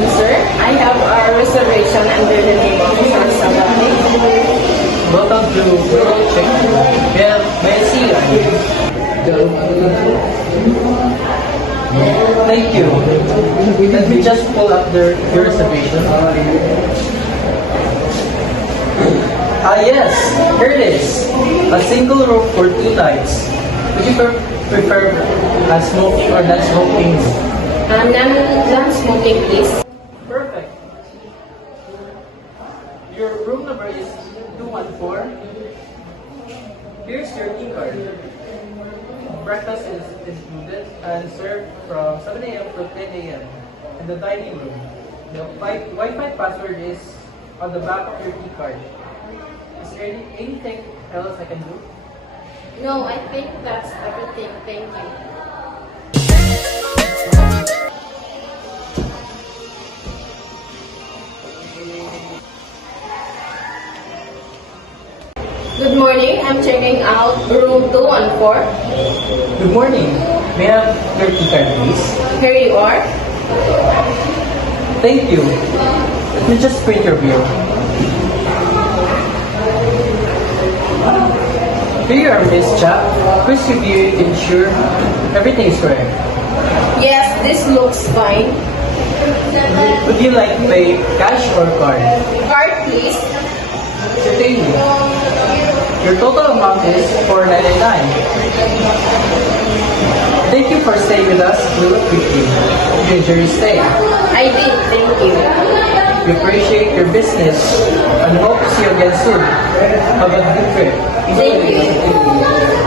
afternoon, sir. I have a reservation under the name of Mr. Sabate. Welcome to World Check. May I see you? Thank you. Let me just pull up your reservation. Yes, here it is. A single room for 2 nights. Would you prefer smoking or non-smoking? Non-smoking, please. Perfect. Your room number is 214. Here's your key card. Breakfast is included and served from 7 a.m. to 10 a.m. in the dining room. The Wi-Fi password is on the back of your key card. Is there anything else I can do? No, I think that's everything. Thank you. Good morning. I'm checking out room 214. Good morning. May I have your key card, please? Here you are. Thank you. Let me just print your bill. Here you are, Miss Chap. Please review to ensure everything is correct. Yes, this looks fine. Would you like to pay cash or card? Card, please. Certainly. Your total amount is $4.99. Thank you for staying with us. We will treat you. You enjoy your stay. I did. Thank you. We appreciate your business and hope to see you again soon. Have a good trip. Thank you.